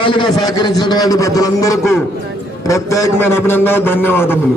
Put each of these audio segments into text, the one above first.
గా సహకరించినటువంటి పెద్దలందరికీ ప్రత్యేకమైన అభినందన ధన్యవాదములు.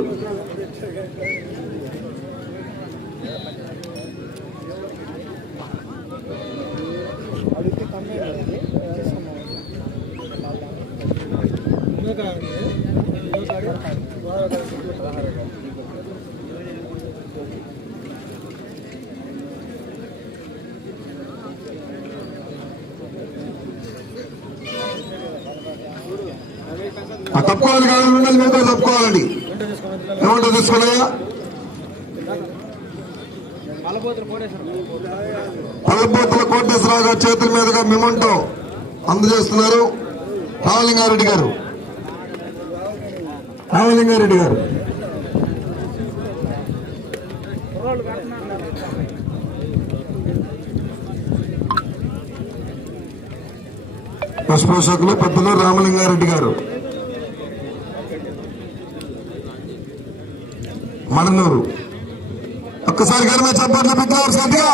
తప్పుకోవాలి కావాలి ఉండాలి మీతో తప్పుకోవాలండి. ఏమంటో తీసుకున్నాయా పల్లపోతుల కోటేశ్వరరావు గారి చేతుల మీదుగా మిమంటో అందజేస్తున్నారు రామలింగారెడ్డి గారు. రామలింగారెడ్డి గారు. పశుపోషకులు పెద్దలు రామలింగారెడ్డి గారు. మడనూరు ఒక్కసారి గారి మీద చెప్పండి మిత్రులు గట్టిగా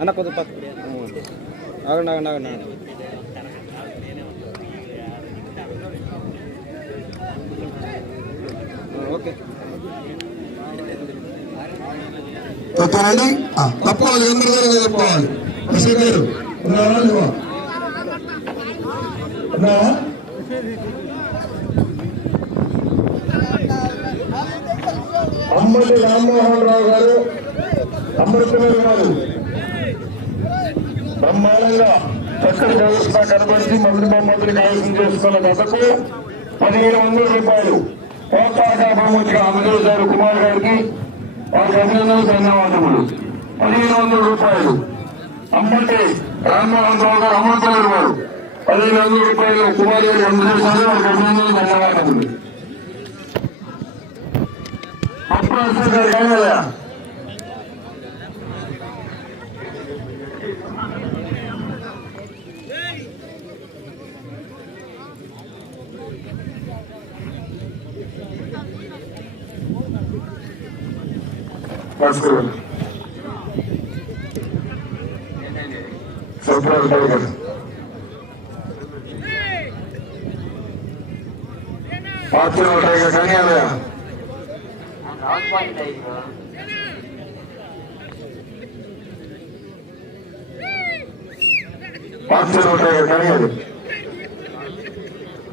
అన్న కొద్ది పక్క ఆగండి ఆగండి ఆగండి ఓకే. అందరూ ఉన్నారా లేవా? ఉన్నావా? అమ్మటి రామ్మోహన్ రావు గారు అమృతమేరు గారు. బ్రహ్మాండంగా చక్కటి వ్యవస్థ కనబడి మంత్రి బొమ్మతులు ఆలోచన చేసుకున్న గతకు పదిహేను వందల రూపాయలు. ప్రోత్సాహక బహుమతిగా గారు కుమార్ గారికి వారికి అభినందనలు ధన్యవాదములు. పదిహేను వందల రూపాయలు. అమ్మటి రామ్మోహన్ రావు గారు అమృతమేరు గారు. పదిహేను వందల రూపాయలు. కుమార్ గారికి అందజేశారు వారికి అభినందనలు ధన్యవాదములు. சர்ப்ரைஸ் கொடுக்கிறது பார்த்து கனியாலயா నమస్కారం సత్యనారాయణ ఉంటాయి కానీ అలా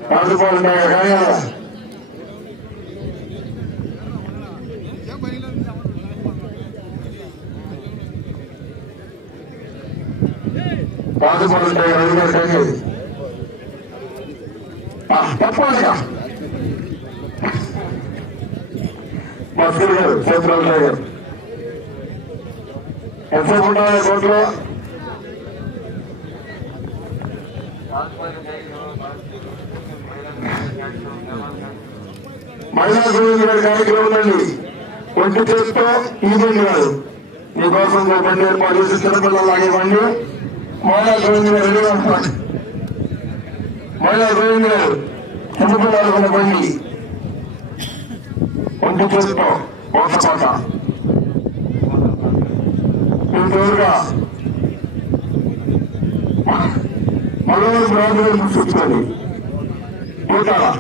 పార్టీలో ఉంటాయి కానీ అది పార్టీలో ఉంటాయి కానీ అది కానీ అది తప్పనిగా భాస్కర్ గారు చంద్రబాబు నాయుడు గారు ఎంతసేపు ఉండాలి మహిళా గోవింద్ గారి కార్యక్రమం అండి ఒంటి చేస్తూ ఈదండి కాదు మీకోసం బండి ఏర్పాటు చేసి చిన్నపిల్లలు లాగేవండి మహిళా గోవింద్ గారు రెడీగా ఉంటారు మహిళా గోవింద్ గారు చిన్నపిల్లలు బండి ఒంటి చేస్తూ ఒక పాట ఇంతవరగా మగవారి బ్రాహ్మణులు చూసుకోండి పోతారా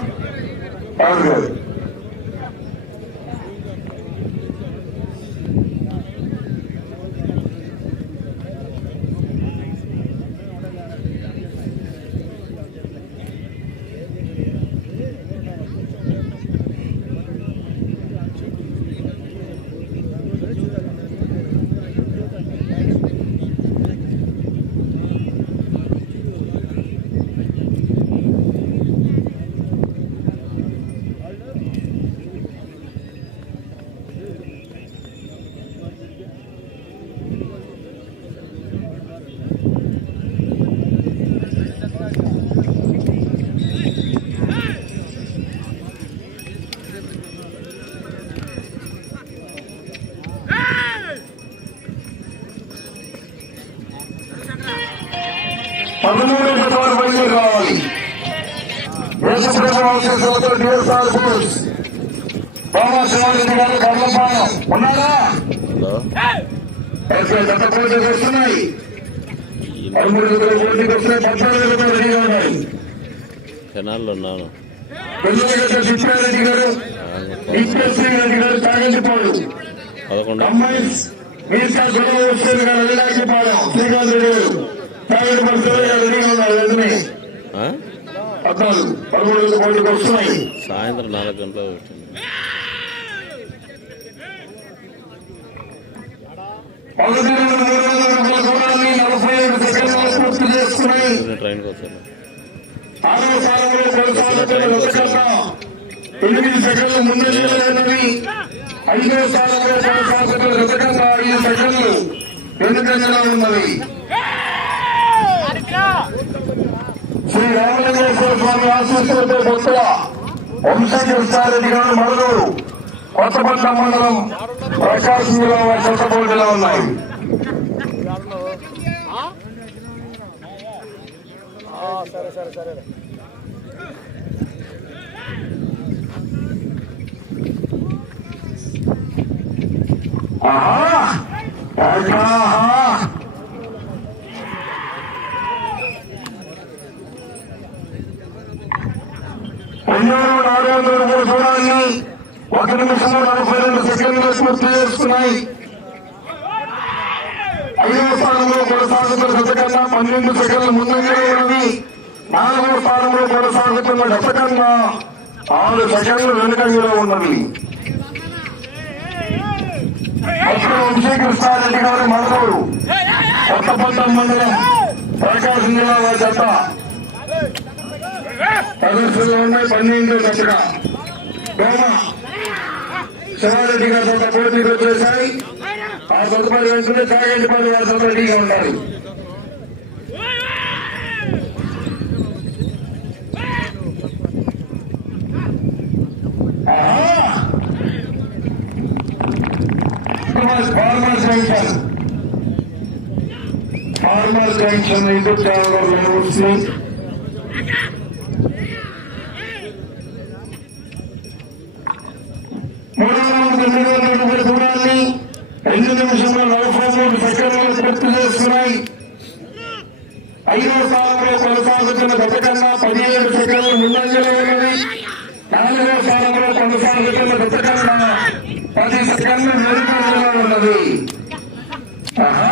డిఎస్ఆర్ ఫోర్స్ బాబా శివారెడ్డి గారు కర్మపాలెం ఉన్నారా? ఓకే గత పోటీ వస్తున్నాయి. పదమూడు జతలు పోటీకి వస్తే పద్నాలుగు జతలు రెడీగా ఉన్నాయి. కెనాల్లో ఉన్నాను. పెద్దగడ్డ సిద్ధారెడ్డి గారు? ఈశ్వరశ్రీ రెడ్డి గారు తాగంటిపోడు పదకొండు. అమ్మాయి మీర్కా గొడవ వస్తుంది కానీ వెళ్ళాకిపోయాం శ్రీకాంత్ రెడ్డి గారు రెడీగా ఉన్నారు వెంటనే? పద్నాలుగు పదమూడు వస్తున్నాయి. సాయంత్రం నాలుగు స్థానంలో కొనసాగుతున్న వెతకన్న ఎనిమిది సెకండ్లు ముందంజలోనవి ఐదవ స్థానంలో కొనసాగుతున్న వెతకన్న ఐదు సెకండ్లు. వెనుకంజలో ఉన్నది శ్రీ రామలింగేశ్వర స్వామి ఆశీస్సులతో భక్తుల వంశకృష్ణారెడ్డి గారు మరుదూరు కొత్తపట్ల మండలం ప్రకాశం జిల్లా వారి చెత్త పోటీలో ఉన్నాయి. ఆహా! ఆహా! ఎన్నో నాలుగు వందల దూరాన్ని ఒక నిమిషంలో నలభై రెండు సెకండ్లు పూర్తి చేస్తున్నాయి ఐదవ స్థానంలో కొనసాగుతున్న గత పన్నెండు సెకండ్ల ముందుగా ఉన్నది. నాలుగవ స్థానంలో కొనసాగుతున్న గత ఆరు సెకండ్లు వెనుకంగా ఉన్నది. విజయకృష్ణారెడ్డి గారు మరదూరు కొత్తపట్నం మండలం ప్రకాశం జిల్లా వారి ప్రదర్శనలో ఉన్నాయి పన్నెండు దశగా దోమ శివారెడ్డి గారు ఒక పోటీకి వచ్చేసాయి ఆ తదుపరి వెంటనే తాగంటి పది వారితో రెడీగా ఉండాలి Farmers Junction. Farmers Junction YouTube ఛానల్లో లైవ్ వస్తుంది మూడు వందల తొమ్మిది వందల డెబ్బై దూరాన్ని రెండు నిమిషంలో నలభై మూడు సెకండ్లు పూర్తి చేస్తున్నాయి ఐదో స్థానంలో కొనసాగుతున్న గత కన్నా పదిహేడు సెకండ్లు ముందంజలో ఉన్నది నాలుగో స్థానంలో కొనసాగుతున్న గత కన్నా పది సెకండ్లు వెనుకంజలో ఉన్నది ఆహా.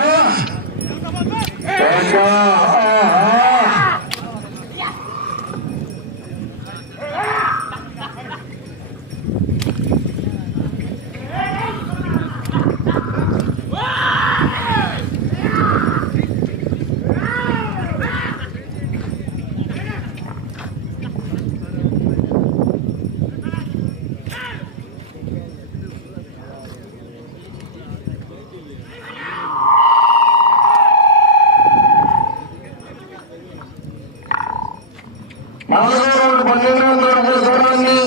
నాలుగో రౌండ్ పన్నెండు వందల డెబ్బై దూరాన్ని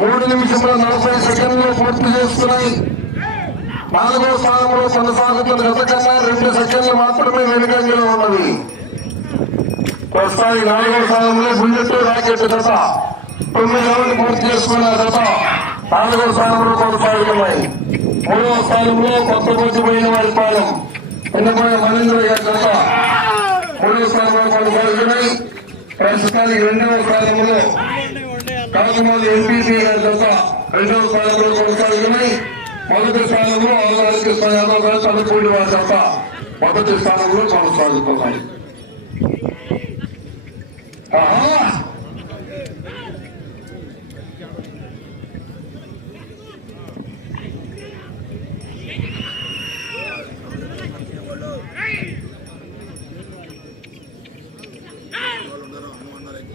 మూడు నిమిషంలో నలభై సెకండ్లు పూర్తి చేస్తున్నాయి నాలుగో స్థానంలో కొనసాగుతున్న గత కన్నా రెండు సెకండ్లు మాత్రమే వెనుకంజలో ఉన్నది ప్రస్తుతానికి నాలుగో స్థానంలో బుల్లెట్ రాకెట్ దశ తొమ్మిది రౌండ్లు పూర్తి చేసుకున్న దశ నాలుగో స్థానంలో కొనసాగుతున్నాయి. మూడవ స్థానంలో కొత్త పోయిన వారి పాలెం. ఎన్నపోయిన మహేంద్ర గారి దశ మూడవ స్థానంలో కొనసాగుతున్నాయి. ప్రస్తుతానికి రెండవ స్థానంలో కాకమాలి ఎంపీపీ గారి దశ రెండవ స్థానంలో కొనసాగుతున్నాయి. మొదటి స్థానంలో ఆల్లారి కృష్ణ యాదవ్ గారు తదుపూడి వారి జత మొదటి స్థానంలో కొనసాగుతున్నాయి ఆహా!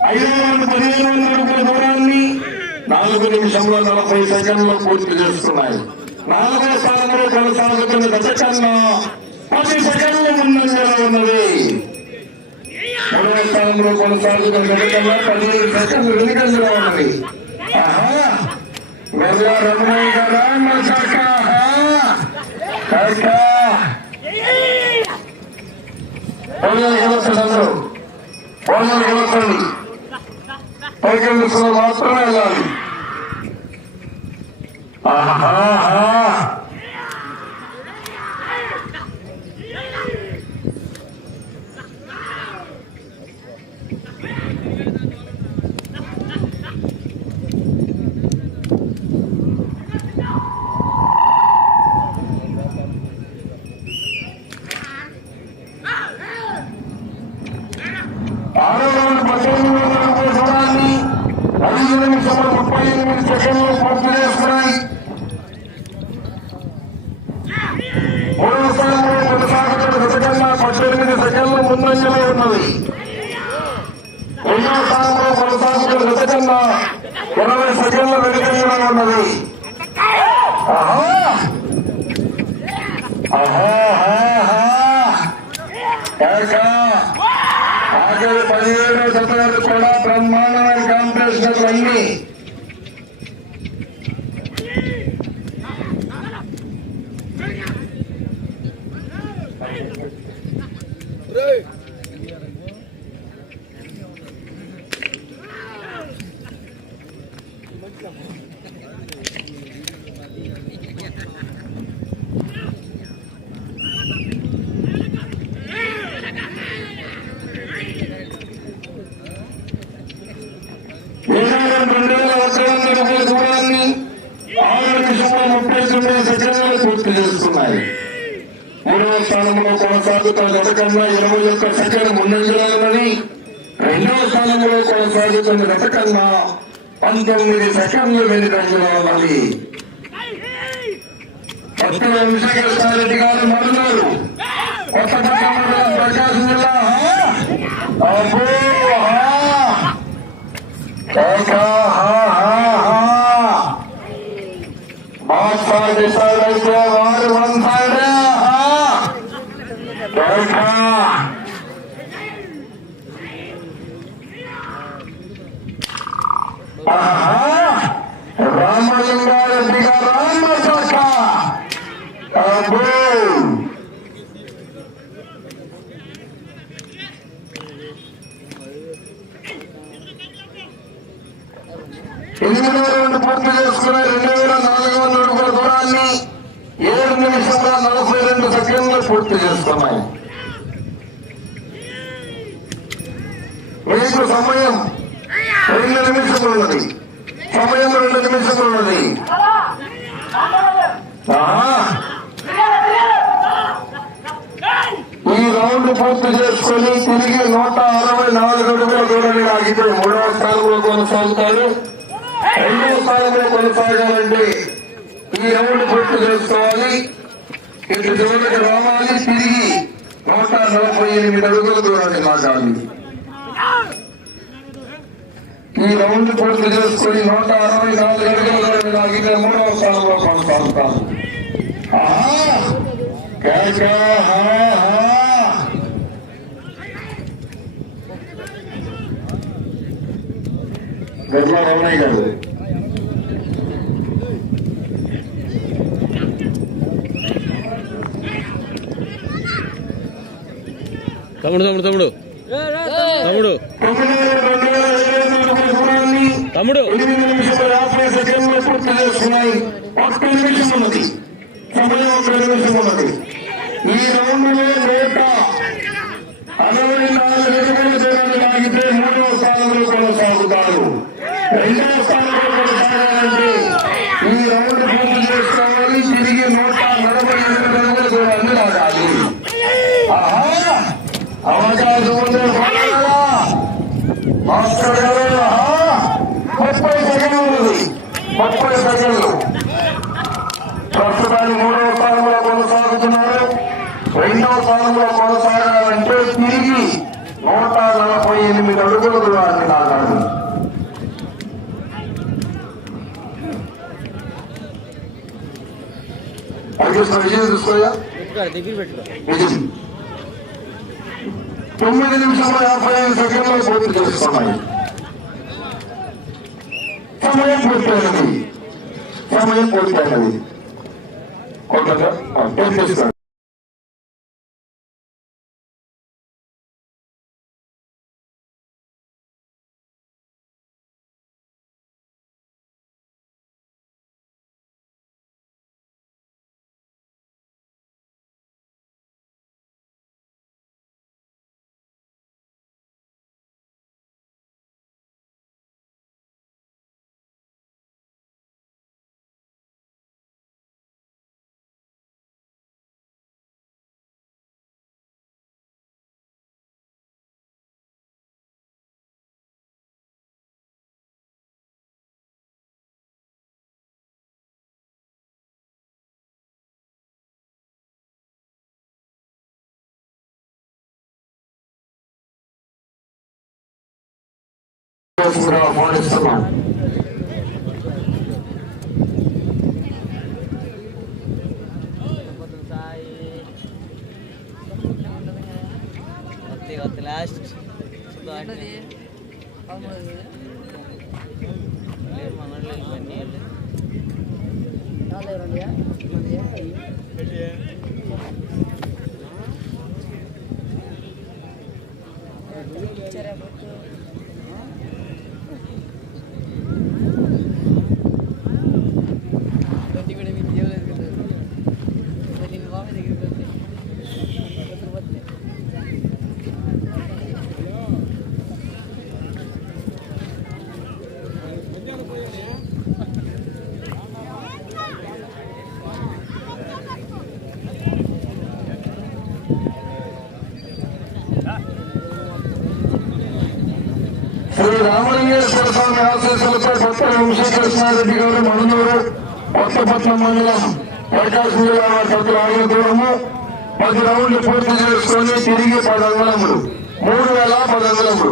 ఐదు వందల పదిహేను వందల రూపాయల దూరాన్ని నాలుగు నిమిషంలో నలభై సెకండ్లో పూర్తి చేస్తున్నాయి నాలుగవ స్థానంలో కొనసాగుతున్న గత పది సెకండ్లు ముందంజలో ఉన్నది. మూడవ స్థానంలో కొనసాగుతున్న గత పదిహేను సెకండ్లు వెనుకంజలో ఉన్నది ఆహా! గొర్రె రమణయ్య గారా మా కాక? ఆహా! కాక! భోజనాలు వెళ్ళొచ్చు అందరూ భోజనాలు వెళ్ళొచ్చండి పైకెళ్ళిస్తున్న మాత్రమే వెళ్ళాలి ఆహాహా. ఆరో రౌండ్ పద్దెనిమిది వందల రూపాయల దూరాన్ని ఐదు నిమిషముల ముప్పై ఎనిమిది సెకండ్లు పూర్తి చేస్తున్నాయి మూడవ స్థానంలో కొనసాగుతున్న గతకన్నా పద్దెనిమిది సెకండ్లు ముందంజలో ఉన్నది రెండవ స్థానంలో కొనసాగుతున్న గతకన్నా ఇరవై సెకండ్ల వెనుకంజలో ఉన్నది ఆహా ఆహా ఆహా ఆహా ఆఖరి పదిహేడు జతలు కూడా బ్రహ్మాండమైన కాంపిటీషన్ అన్ని ఏడాది రెండు వేల వసరాల రూపాయల దూరాన్ని ఆరు నిమిషముల ముప్పై తొమ్మిది సెకండ్లు పూర్తి చేస్తున్నాయి మూడవ స్థానంలో కొనసాగుతున్న గత కన్నా ఇరవై ఒక్క సెకండ్ ముందంజలో రెండవ స్థానంలో కొనసాగుతున్న గత కన్నా పంతొమ్మిది సెకండ్లు వెనుకంజలో ఉన్నది భక్తుల విశాఖరెడ్డి గారు మరున్నారు కొత్త మండలం ప్రకాశం జిల్లా అబ్బో ఎనిమిదో రౌండ్ పూర్తి చేసుకుని రెండు వేల నాలుగు వందల అడుగుల దూరాన్ని ఏడు నిమిషముల నలభై రెండు సెకండ్లు పూర్తి చేసుకున్నాయి మీకు సమయం రెండు నిమిషములు ఉన్నది సమయం రెండు నిమిషములు ఉన్నది ఈ రౌండ్ పూర్తి చేసుకుని తిరిగి నూట అరవై నాలుగు అడుగుల దూరాన్ని ఆగితే మూడవ స్థానంలో కొనసాగుతారు రెండో స్థానంలో కొనసాగాలంటే ఈ రౌండ్ పూర్తి చేసుకోవాలి. ఇటు చివరికి రావాలి. తిరిగి నూట నలభై ఎనిమిది అడుగుల దూరాన్ని లాగాలి. ఈ రౌండ్ పూర్తి చేసుకుని నూట అరవై నాలుగు అడుగుల దూరాన్ని లాగితే మూడవ స్థానంలో కొనసాగుతారు ఆహా! కేక! రమణయ్య గారు తమ్ముడు తమ్ముడు తమ్ముడు తమ్ముడు తమ్ముడు ఈ రౌండ్ యాభై సెకండ్లు పూర్తి చేస్తున్నాయి ఒక్క నిమిషం ఉన్నది సమయం ఒక్క నిమిషం ఉన్నది ఈ రౌండ్లో నూట అరవై నాలుగు అడుగుల దూరాన్ని లాగితే మూడవ స్థానంలో కొనసాగుతారు రెండవ స్థానంలో కొనసాగాలంటే ఈ రౌండ్ పూర్తి చేసుకోవాలి తిరిగి నూట నలభై ఎనిమిది అడుగుల దూరాన్ని లాగాలి ఆహా అవకాశం ఉంది కొనాలా? మాస్టర్ గారు ఆహా! ముప్పై సెకండ్లు ఉన్నది ముప్పై సెకండ్లు ప్రస్తుతానికి మూడవ స్థానంలో కొనసాగుతున్నారు రెండవ స్థానంలో కొనసాగాలంటే తిరిగి నూట నలభై ఎనిమిది అడుగుల దూరాన్ని లాగాలి అడిగేసిన విజయం చూసుకోయా పెట్టుకో దగ్గర పెట్టుకో విజయం తొమ్మిది నిమిషముల యాభై ఐదు సెకండ్లు పూర్తి చేసుకున్నాయి సమయం పూర్తయినది సమయం పూర్తయినది కొంత రావాల్సిందిగా ఆహ్వానిస్తున్నాం వస్తే లాస్ట్ మనోళ్ళు వెళ్ళిపోయింది శ్రీ రామలింగేశ్వర స్వామి ఆశీస్సులతో కొత్త వంశీకృష్ణారెడ్డి గారు మందూరు కొత్తపట్నం మండలం ప్రకాశం జిల్లా వారి సత్తుల పది రౌండ్లు పూర్తి చేసుకొని తిరిగి పది అంగళములు మూడు వేల పది అంగళములు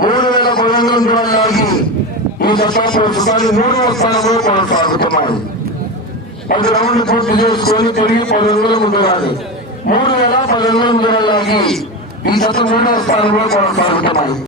మూడు వేల పది అంగుళం దూరం ఈ సత్తా ప్రస్తుతాన్ని మూడవ స్థానంలో కొనసాగుతున్నాయి. పది రౌండ్లు పూర్తి చేసుకొని తిరిగి పది అంగుళం దూరాలి. మూడు వేల పది అంగుళం దూరం ఈ దత్త మూడవ స్థానంలో కొనసాగుతున్నాయి.